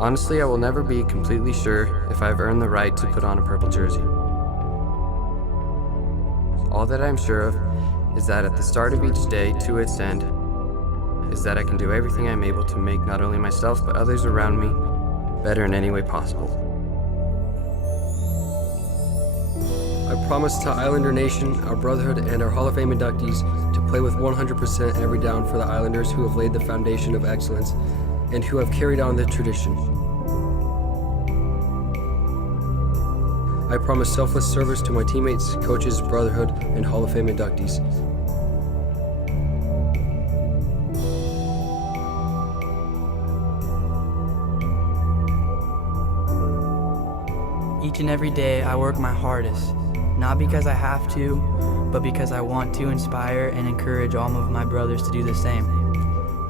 Honestly, I will never be completely sure if I've earned the right to put on a purple jersey. All that I'm sure of is that at the start of each day to its end is that I can do everything I'm able to make not only myself but others around me better in any way possible. I promise to Islander Nation, our brotherhood, and our Hall of Fame inductees to play with 100% every down for the Islanders who have laid the foundation of excellence and who have carried on the tradition. I promise selfless service to my teammates, coaches, brotherhood, and Hall of Fame inductees. Each and every day I work my hardest, not because I have to, but because I want to inspire and encourage all of my brothers to do the same,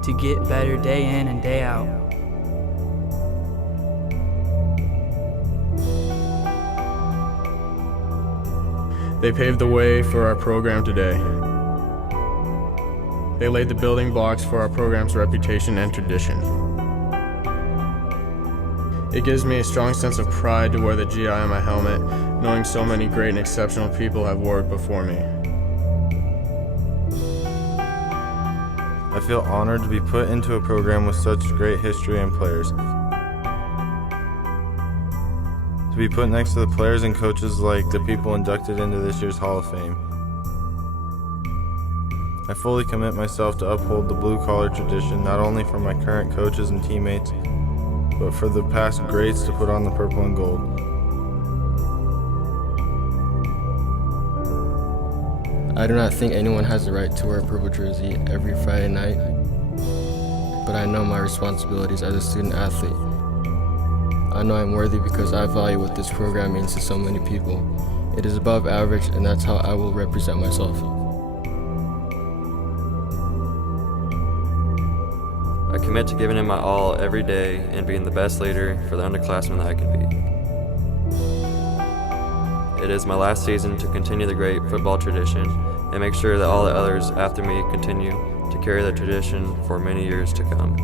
to get better day in and day out. They paved the way for our program today. They laid the building blocks for our program's reputation and tradition. It gives me a strong sense of pride to wear the GI on my helmet, knowing so many great and exceptional people have worked before me. I feel honored to be put into a program with such great history and players. To be put next to the players and coaches like the people inducted into this year's Hall of Fame. I fully commit myself to uphold the blue-collar tradition not only for my current coaches and teammates, but for the past greats to put on the purple and gold. I do not think anyone has the right to wear a purple jersey every Friday night, but I know my responsibilities as a student athlete. I know I'm worthy because I value what this program means to so many people. It is above average, and that's how I will represent myself. I commit to giving it my all every day and being the best leader for the underclassmen that I can be. It is my last season to continue the great football tradition and make sure that all the others after me continue to carry the tradition for many years to come.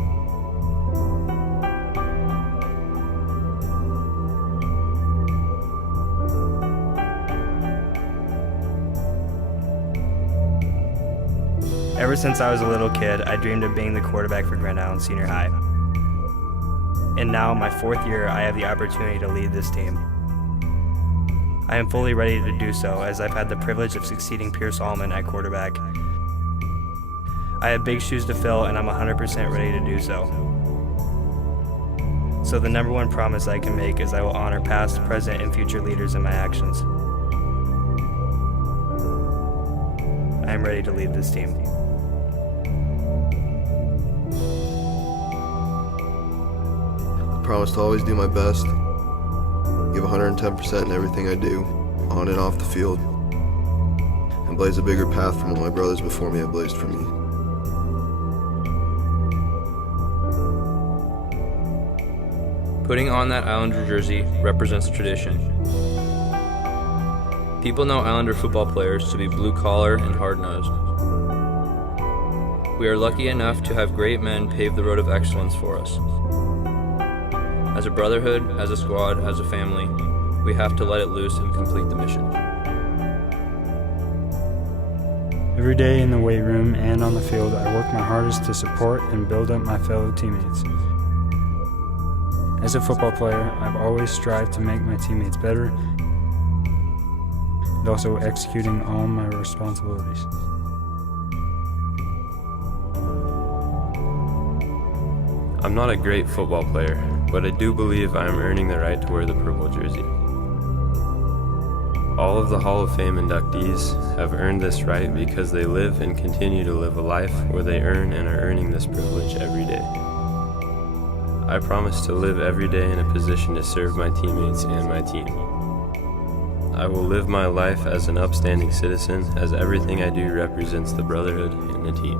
Ever since I was a little kid, I dreamed of being the quarterback for Grand Island Senior High. And now, in my 4th year, I have the opportunity to lead this team. I am fully ready to do so, as I've had the privilege of succeeding Pierce Allman at quarterback. I have big shoes to fill, and I'm 100% ready to do so. So the number one promise I can make is I will honor past, present, and future leaders in my actions. I am ready to lead this team. I promise to always do my best, give 110% in everything I do, on and off the field, and blaze a bigger path from what my brothers before me have blazed for me. Putting on that Islander jersey represents tradition. People know Islander football players to be blue-collar and hard-nosed. We are lucky enough to have great men pave the road of excellence for us. As a brotherhood, as a squad, as a family, we have to let it loose and complete the mission. Every day in the weight room and on the field, I work my hardest to support and build up my fellow teammates. As a football player, I've always strived to make my teammates better and also executing all my responsibilities. I'm not a great football player, but I do believe I am earning the right to wear the purple jersey. All of the Hall of Fame inductees have earned this right because they live and continue to live a life where they earn and are earning this privilege every day. I promise to live every day in a position to serve my teammates and my team. I will live my life as an upstanding citizen, as everything I do represents the brotherhood and the team.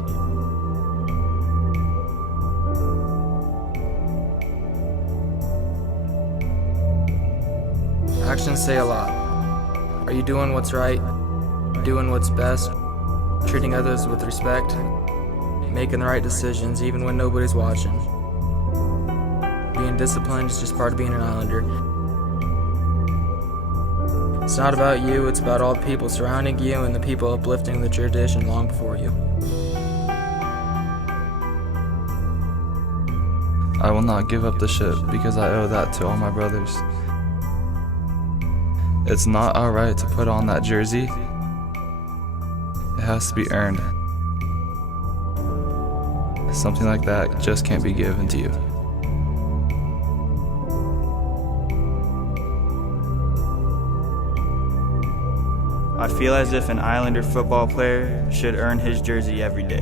Actions say a lot. Are you doing what's right? Doing what's best? Treating others with respect? Making the right decisions even when nobody's watching? Being being disciplined. It's just part of being an Islander. It's not about you, it's about all the people surrounding you and the people uplifting the tradition long before you. I will not give up the ship because I owe that to all my brothers. It's not our right to put on that jersey. It has to be earned. Something like that just can't be given to you. I feel as if an Islander football player should earn his jersey every day.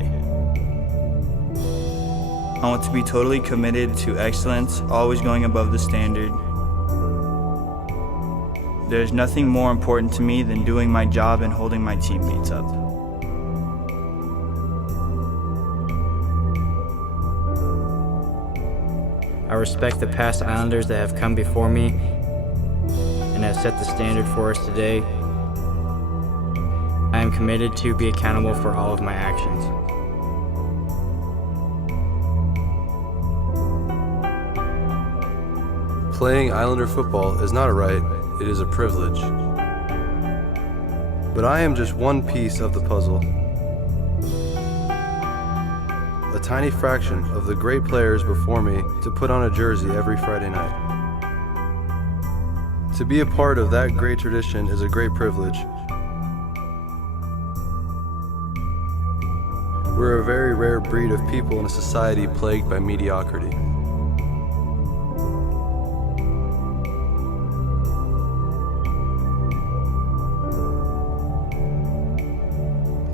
I want to be totally committed to excellence, always going above the standard. There's nothing more important to me than doing my job and holding my teammates up. I respect the past Islanders that have come before me and have set the standard for us today. I am committed to be accountable for all of my actions. Playing Islander football is not a right, it is a privilege. But I am just one piece of the puzzle. A tiny fraction of the great players before me to put on a jersey every Friday night. To be a part of that great tradition is a great privilege. We're a very rare breed of people in a society plagued by mediocrity.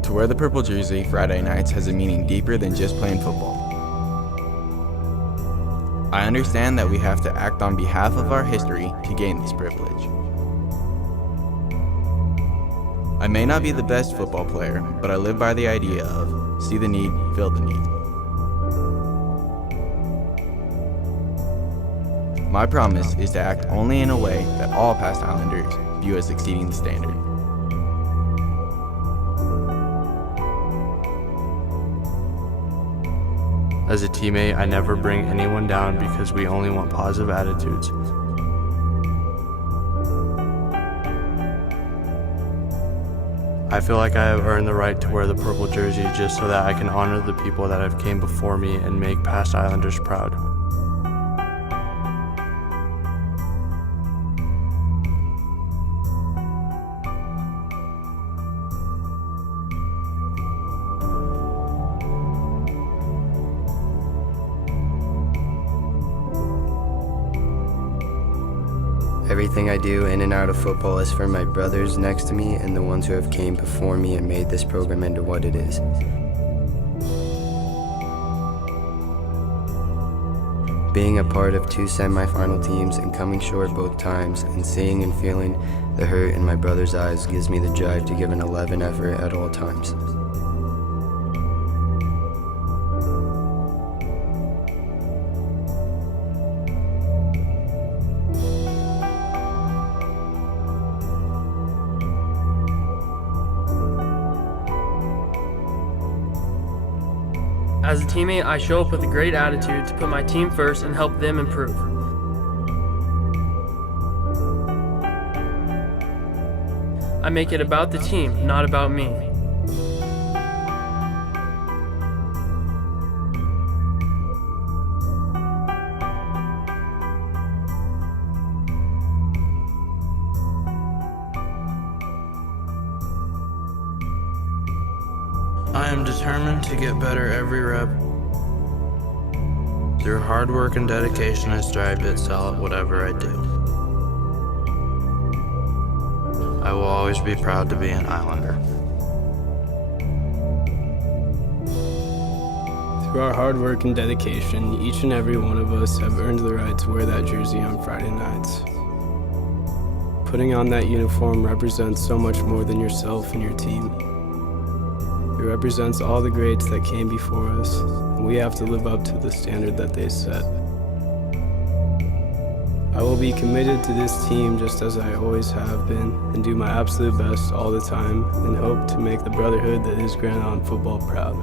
To wear the purple jersey Friday nights has a meaning deeper than just playing football. I understand that we have to act on behalf of our history to gain this privilege. I may not be the best football player, but I live by the idea of see the need, fill the need. My promise is to act only in a way that all past Islanders view as exceeding the standard. As a teammate, I never bring anyone down because we only want positive attitudes. I feel like I have earned the right to wear the purple jersey just so that I can honor the people that have came before me and make past Islanders proud. Everything I do in and out of football is for my brothers next to me and the ones who have came before me and made this program into what it is. Being a part of 2 semifinal teams and coming short both times and seeing and feeling the hurt in my brother's eyes gives me the drive to give an 11 effort at all times. As a teammate, I show up with a great attitude to put my team first and help them improve. I make it about the team, not about me. I am determined to get better every rep. Through hard work and dedication, I strive to excel at whatever I do. I will always be proud to be an Islander. Through our hard work and dedication, each and every one of us have earned the right to wear that jersey on Friday nights. Putting on that uniform represents so much more than yourself and your team. It represents all the greats that came before us, and we have to live up to the standard that they set. I will be committed to this team just as I always have been, and do my absolute best all the time, and hope to make the brotherhood that is Grand Island football proud.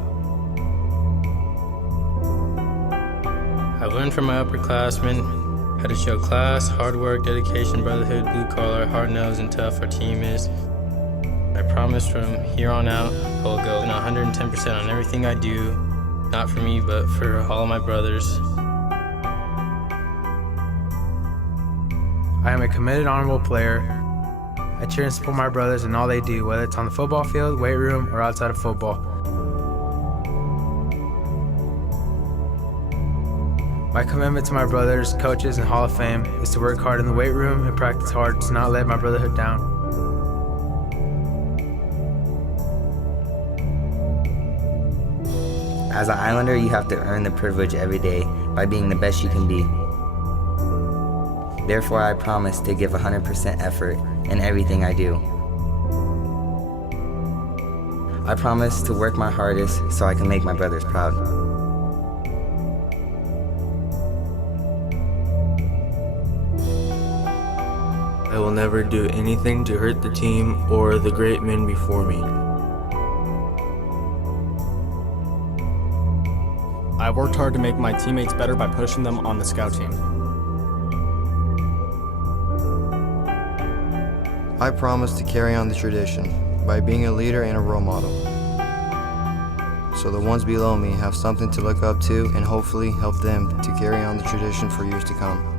I learned from my upperclassmen How to show class, hard work, dedication, brotherhood, blue collar, hard nosed, and tough our team is. I promise from here on out, I will go 110% on everything I do, not for me, but for all of my brothers. I am a committed, honorable player. I cheer and support my brothers in all they do, whether it's on the football field, weight room, or outside of football. My commitment to my brothers, coaches, and Hall of Fame is to work hard in the weight room and practice hard to not let my brotherhood down. As an Islander, you have to earn the privilege every day by being the best you can be. Therefore, I promise to give 100% effort in everything I do. I promise to work my hardest so I can make my brothers proud. I will never do anything to hurt the team or the great men before me. I worked hard to make my teammates better by pushing them on the scout team. I promise to carry on the tradition by being a leader and a role model, so the ones below me have something to look up to and hopefully help them to carry on the tradition for years to come.